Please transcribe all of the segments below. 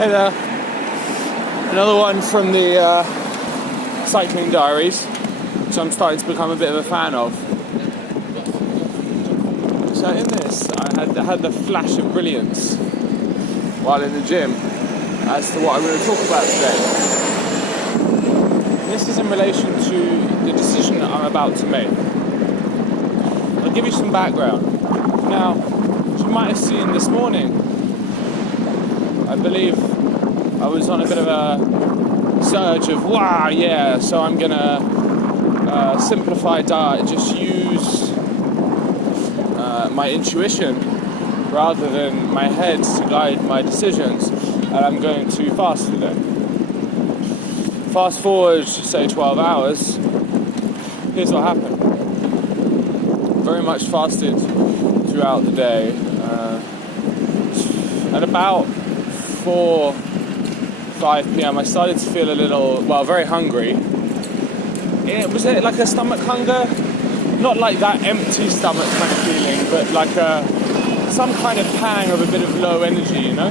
Hey there. Another one from the cycling diaries, which I'm starting to become a bit of a fan of. So in this, I had the flash of brilliance while in the gym as to what I'm going to talk about today. This is in relation to the decision that I'm about to make. I'll give you some background. Now, as you might have seen this morning, I believe I was on a bit of a surge of so I'm gonna simplify diet, just use my intuition rather than my head to guide my decisions, and I'm going to fast today. Fast forward, say 12 hours, here's what happened. Very much fasted throughout the day, at about 4-5 p.m. I started to feel very hungry. It was like a stomach hunger, not like that empty stomach kind of feeling, but like some kind of pang of a bit of low energy, you know?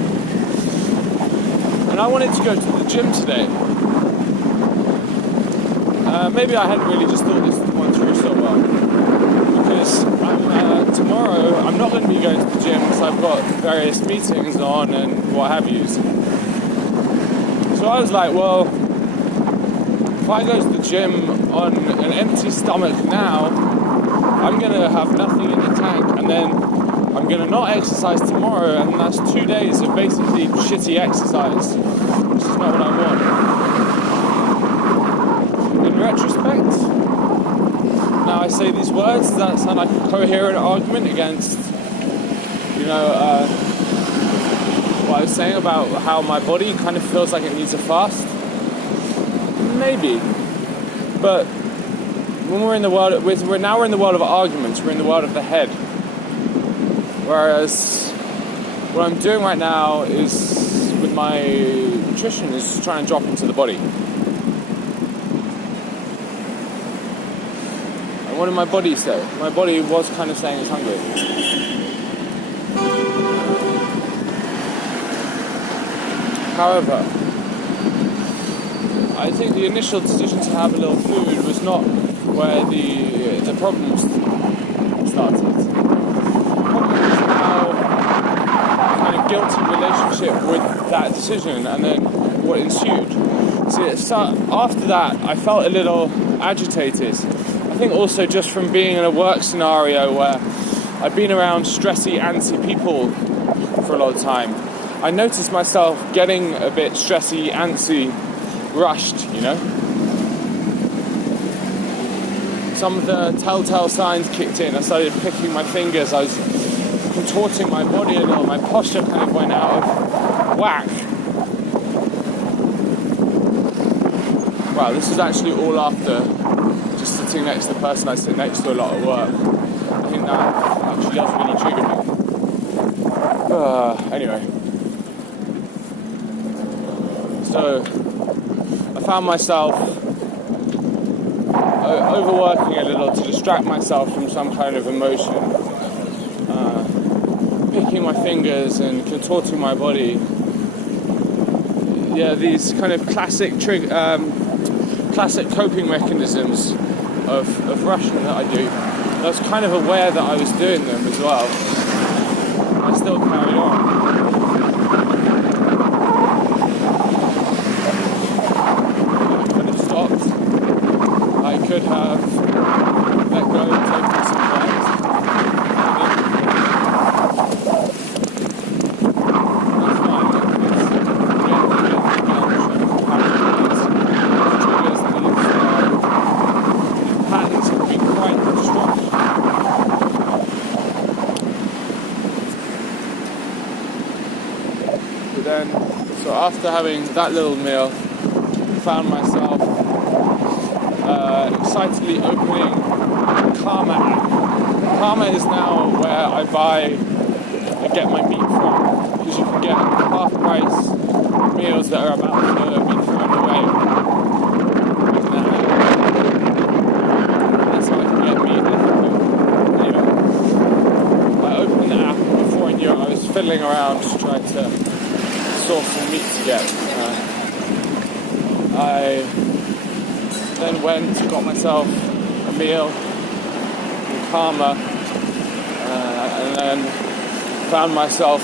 And I wanted to go to the gym today. Maybe I hadn't really just thought this one through so well, because tomorrow I'm not going to be going to the gym because I've got various meetings on and what have you. So I was like, well, if I go to the gym on an empty stomach now, I'm going to have nothing in the tank, and then I'm going to not exercise tomorrow, and that's 2 days of basically shitty exercise, which is not what I want. In retrospect, now I say these words that sound like a coherent argument against, what I was saying about how my body kind of feels like it needs a fast. Maybe, but when we're in the world, we're in the world of arguments. We're in the world of the head. Whereas what I'm doing right now is with my nutrition is trying to drop into the body. And what did my body say? My body was kind of saying it's hungry. However, I think the initial decision to have a little food was not where the problems started. The problem was how kind of guilty relationship with that decision and then what ensued. So after that, I felt a little agitated. I think also just from being in a work scenario where I've been around stressy, antsy people for a lot of time. I noticed myself getting a bit stressy, antsy, rushed, you know. Some of the telltale signs kicked in. I started picking my fingers. I was contorting my body a little. My posture kind of went out of whack. Wow, this is actually all after just sitting next to the person I sit next to a lot at work. I think that actually does really trigger me. Anyway. So, I found myself overworking a little to distract myself from some kind of emotion, picking my fingers and contorting my body. Yeah, these kind of classic coping mechanisms of rushing that I do. I was kind of aware that I was doing them as well. I still carried on. I could have let go and taken some breaths. That's fine. These patterns can be quite strong. But then, so after having that little meal, I found myself excitedly opening Karma app. Karma is now where I get my meat from, because you can get half price meals that are about to be thrown away. That's how I can get meat. Anyway, I opened the app, and before I knew it, I was fiddling around to try to source some meat to get. I then went, got myself a meal in Karma, and then found myself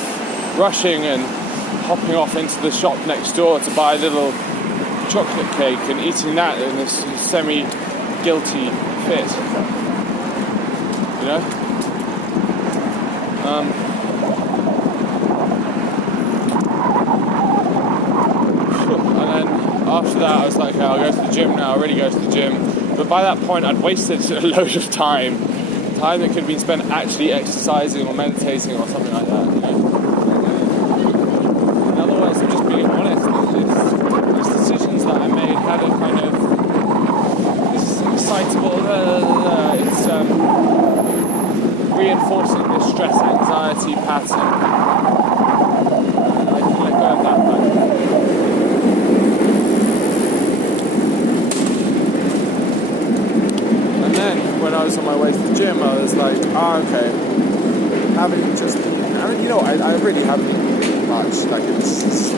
rushing and hopping off into the shop next door to buy a little chocolate cake and eating that in this semi-guilty fit, you know? And then after that I was like, okay, I'll go to the gym now, I'll really go to the gym. But by that point I'd wasted a load of time that could have been spent actually exercising or meditating or something like that, you know? In other words, I'm just being honest. These decisions that I made had a kind of this excitable, it's reinforcing this stress anxiety pattern. I can let go of that pattern. And then when I was on my way to the gym, I was like, okay, I really haven't eaten much. Like it's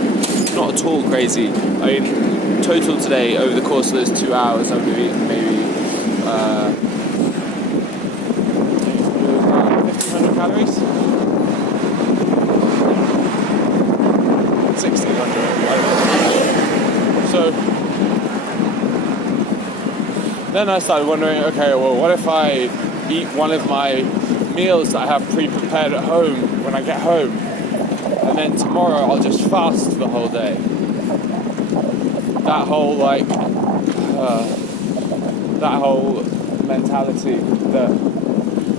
not at all crazy. I mean, total today over the course of those 2 hours, I've eaten maybe 1,500 calories. 1,600. So then I started wondering, okay, well, what if I eat one of my meals that I have pre-prepared at home when I get home, and then tomorrow I'll just fast the whole day. That whole that whole mentality that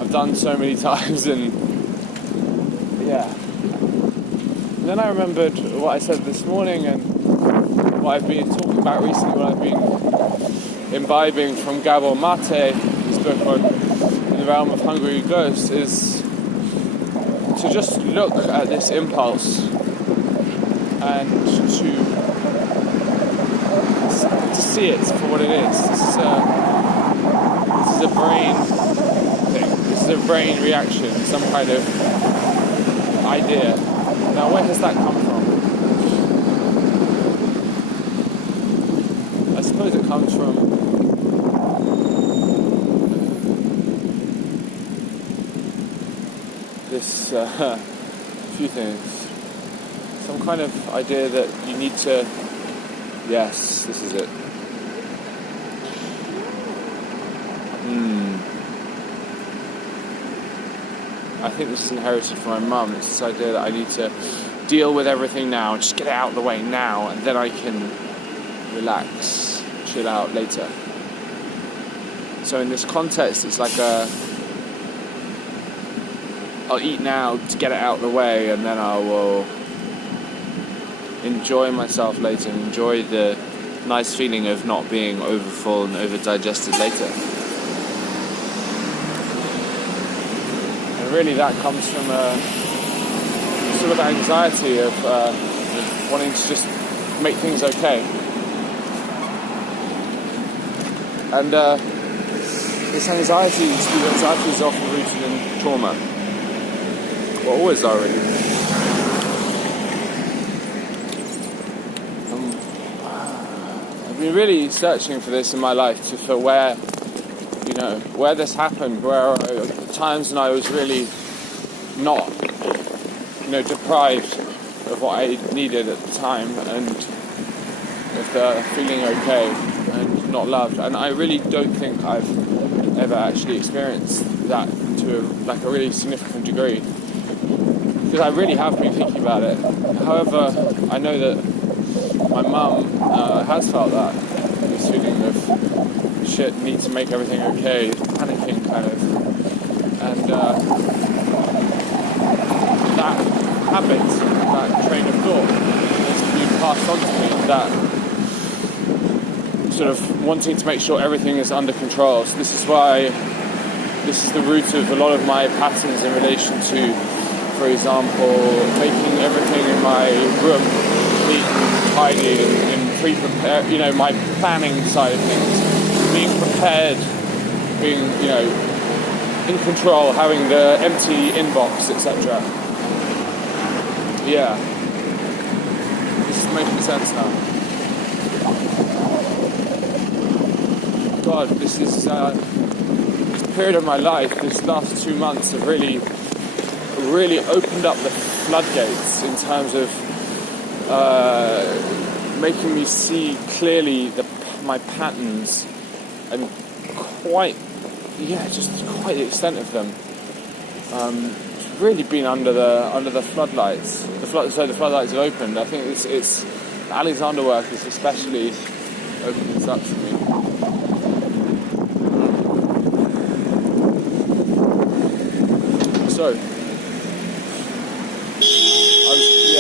I've done so many times, and yeah. And then I remembered what I said this morning and what I've been talking about recently, what I've been imbibing from Gabor Mate, his book on In the Realm of Hungry Ghosts, is to just look at this impulse and to see it for what it is. This is a brain thing. This is a brain reaction, some kind of idea. Now, where does that come from? I suppose it comes from this few things. Some kind of idea that you need to. Yes, this is it. I think this is inherited from my mum. It's this idea that I need to deal with everything now, just get it out of the way now, and then I can relax, chill out later. So in this context, it's like I'll eat now to get it out of the way, and then I will enjoy myself later and enjoy the nice feeling of not being overfull and over-digested later. And really that comes from a sort of anxiety of wanting to just make things okay. And this anxiety is often rooted in trauma. Well, always are really. I've been really searching for this in my life, for where this happened, where times when I was really not, deprived of what I needed at the time, and of feeling okay and not loved. And I really don't think I've ever actually experienced that to a really significant degree, because I really have been thinking about it. However, I know that my mum has felt that, this feeling of shit, need to make everything okay, panicking kind of, and that habit, that train of thought has been passed on to me, that sort of wanting to make sure everything is under control. So this is the root of a lot of my patterns in relation to, for example, making everything in my room neat and tidy and pre-prepared, my planning side of things, being prepared, being, in control, having the empty inbox, etc. Yeah. making sense now. God, this is this period of my life, this last 2 months have really opened up the floodgates in terms of making me see clearly my patterns and quite the extent of them. It's really been under the floodlights. The floodlights have opened. I think it's Alexander work has especially opened this up for me. So I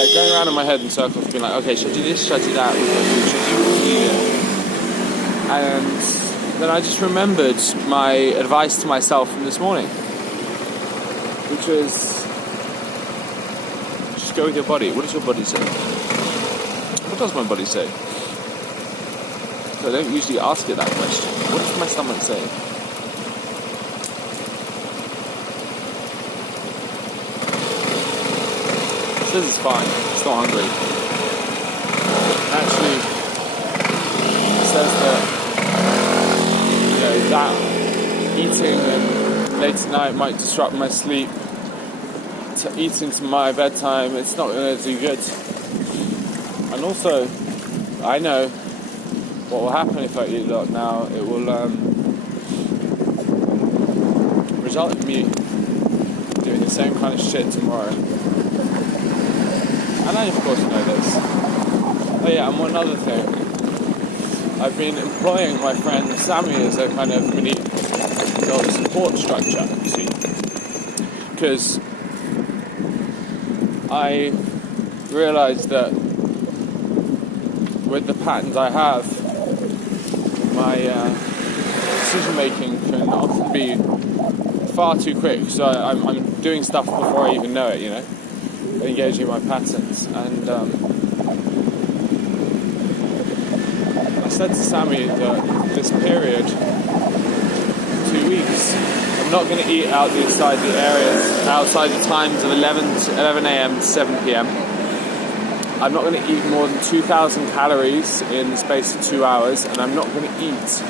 was going around in my head in circles, being like, okay, should I do this? Should I do that? Should I do it? And then I just remembered my advice to myself from this morning, which was just go with your body. What does your body say? What does my body say? So I don't usually ask it that question. What does my stomach say? It says it's fine. It's not hungry. Actually, it says that eating late at night might disrupt my sleep. Eating to my bedtime, it's not going to do good. And also, I know what will happen if I eat a lot now. It will result in me doing the same kind of shit tomorrow. And I, of course, know this. Oh yeah, and one other thing. I've been employing my friend Sammy as a kind of mini support structure, you see. Because I realised that with the patterns I have, my decision making can often be far too quick. So I'm doing stuff before I even know it, engaging my patterns. And I said to Sammy that this period, 2 weeks, I'm not going to eat outside the areas, outside the times of 11 a.m. to 7 p.m. I'm not going to eat more than 2,000 calories in the space of 2 hours, and I'm not going to eat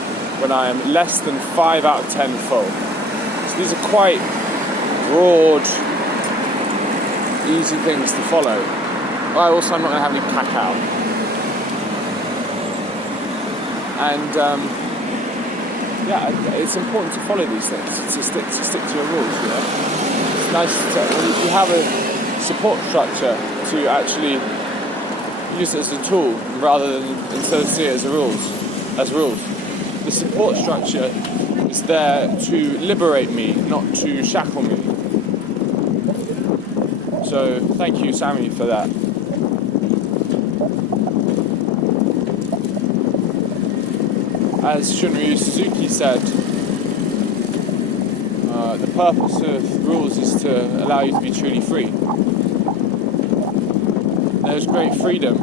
when I am less than 5 out of 10 full. So these are quite broad, easy things to follow. I'm not going to have any cacao. And it's important to follow these things, to stick to your rules. It's nice when you have a support structure to actually use it as a tool rather than instead of see it as rules. The support structure is there to liberate me, not to shackle me. So thank you, Sammy, for that. As Shunryu Suzuki said, the purpose of rules is to allow you to be truly free. There's great freedom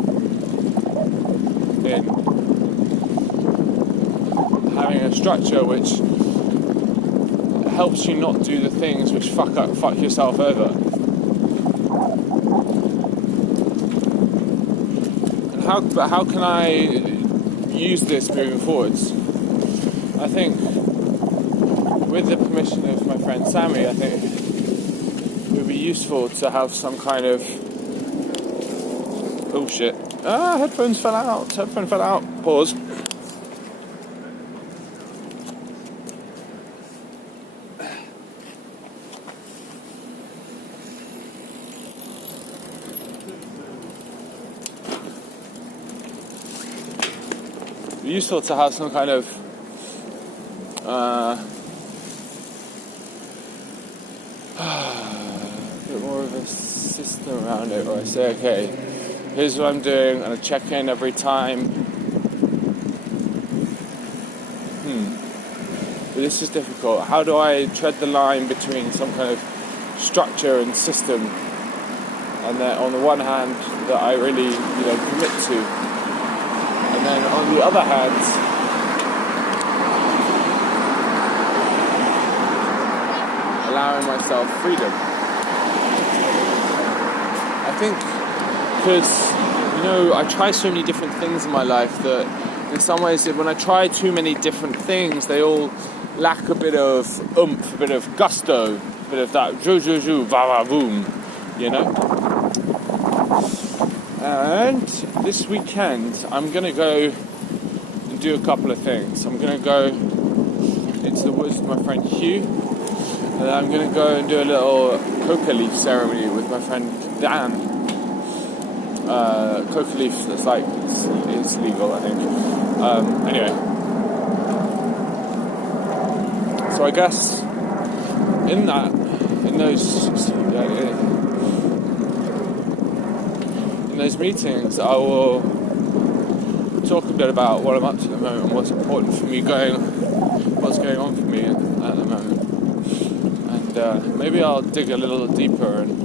in having a structure which helps you not do the things which fuck yourself over. And how can I use this moving forwards? I think, with the permission of my friend Sammy, I think it would be useful to have some kind of... Oh shit. Headphones fell out. Pause. It'd be useful to have some kind of bit more of a system around it, where I say, okay, here's what I'm doing, and I check in every time. But this is difficult. How do I tread the line between some kind of structure and system, and then on the one hand that I really, commit to, and then on the other hand, allowing myself freedom. I think because I try so many different things in my life that in some ways when I try too many different things, they all lack a bit of oomph, a bit of gusto, a bit of that zhu, va va boom, And this weekend, I'm going to go and do a couple of things. I'm going to go into the woods with my friend Hugh, and then I'm going to go and do a little coca leaf ceremony with my friend Dan. Coca leaf, that's like, it's legal, I think. Anyway. So I guess in those meetings, I will talk a bit about what I'm up to at the moment, what's important for me what's going on for me at the moment. And maybe I'll dig a little deeper and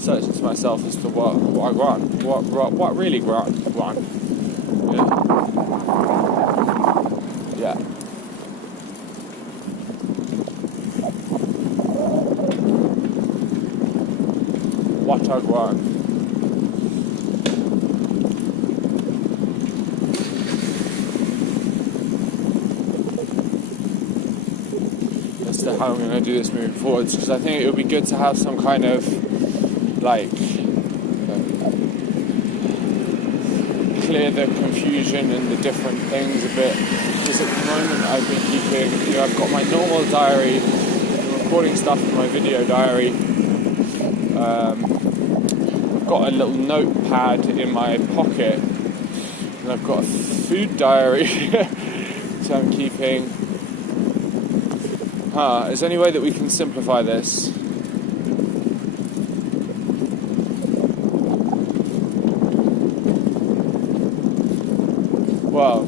search into myself as to what I want, what really want. Yeah. What I want. As to how I'm going to do this moving forwards, because I think it would be good to have some kind of clear the confusion and the different things a bit, because at the moment I've been keeping, I've got my normal diary, I'm recording stuff in my video diary, I've got a little notepad in my pocket, and I've got a food diary, so I'm keeping. Is there any way that we can simplify this? Well,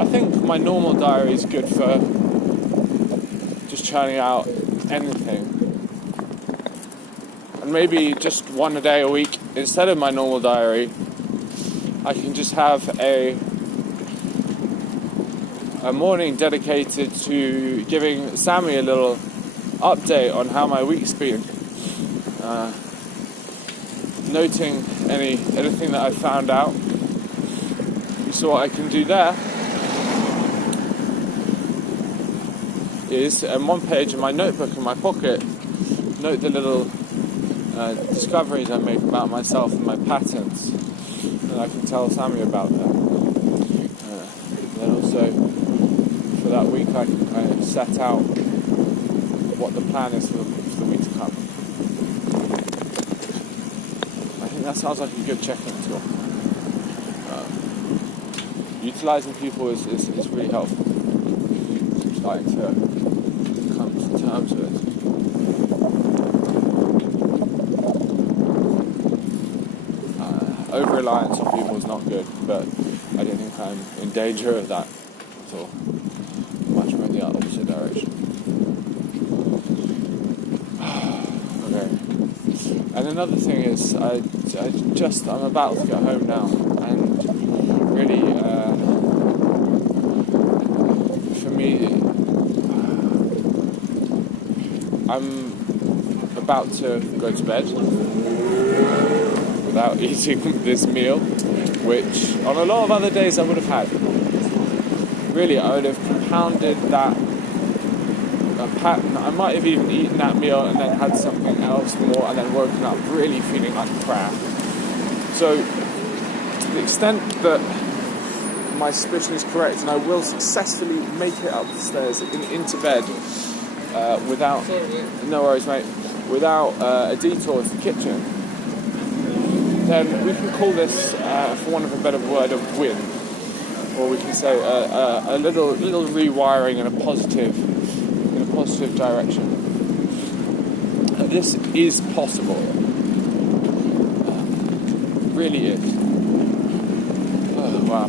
I think my normal diary is good for just churning out anything. And maybe just one a day a week, instead of my normal diary, I can just have a morning dedicated to giving Sammy a little update on how my week's been. Noting anything that I found out. So what I can do there is, on one page in my notebook in my pocket, note the little discoveries I make about myself and my patterns, and I can tell Sammy about them. Then also, for that week, I can kind of set out what the plan is for the week to come. I think that sounds like a good check-in tool. Utilising people is really helpful. I'm starting to come to terms with it. Over-reliance on people is not good, but I don't think I'm in danger of that at all. Much more in the opposite direction. Okay. And another thing is, I'm about to get home now, and really, for me, I'm about to go to bed without eating this meal, which on a lot of other days I would have had. Really, I would have compounded that pattern. I might have even eaten that meal and then had something else more and then woken up really feeling like crap. So, to the extent that my suspicion is correct, and I will successfully make it up the stairs into bed without, no worries mate, without a detour to the kitchen, then we can call this, for want of a better word, a win. Or we can say a little rewiring in a positive direction. This is possible. Really is. Oh, wow.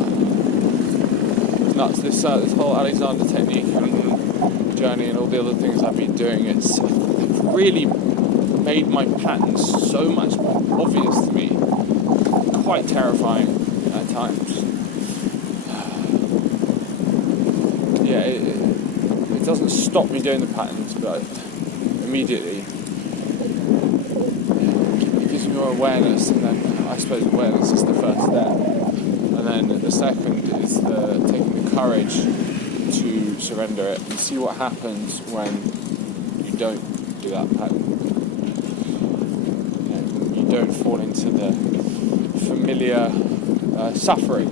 It's nuts. This whole Alexander technique and journey and all the other things I've been doing, it's really made my patterns so much more obvious to me. Quite terrifying at times. Yeah, it doesn't stop me doing the patterns, but immediately awareness, and then I suppose awareness is the first step, and then the second is taking the courage to surrender it and see what happens when you don't do that pattern. You don't fall into the familiar suffering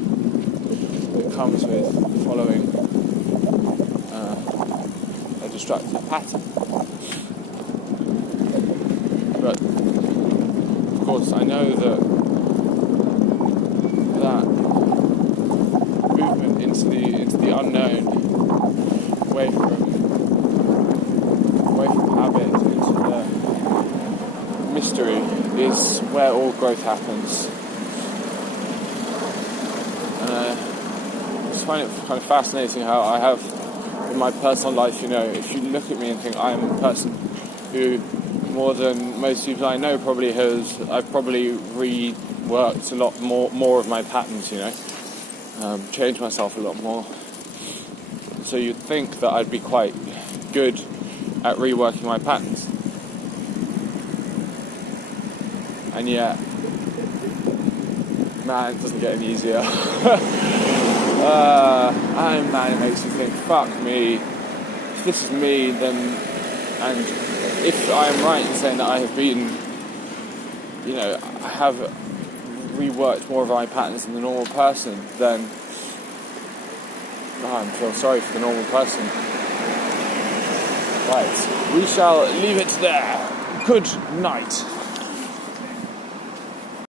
that comes with following a destructive pattern. But of course, I know that movement into the unknown, away from habit, into the mystery, is where all growth happens. I just find it kind of fascinating how I have in my personal life, if you look at me and think I'm a person who, more than most people I know, I've probably reworked a lot more of my patterns, changed myself a lot more. So you'd think that I'd be quite good at reworking my patterns. And yet, man, it doesn't get any easier. And man, it makes you think, fuck me, if this is me, then, and if I am right in saying that I have been, I have reworked more of my patterns than the normal person, then I feel sorry for the normal person. Right, we shall leave it there. Good night.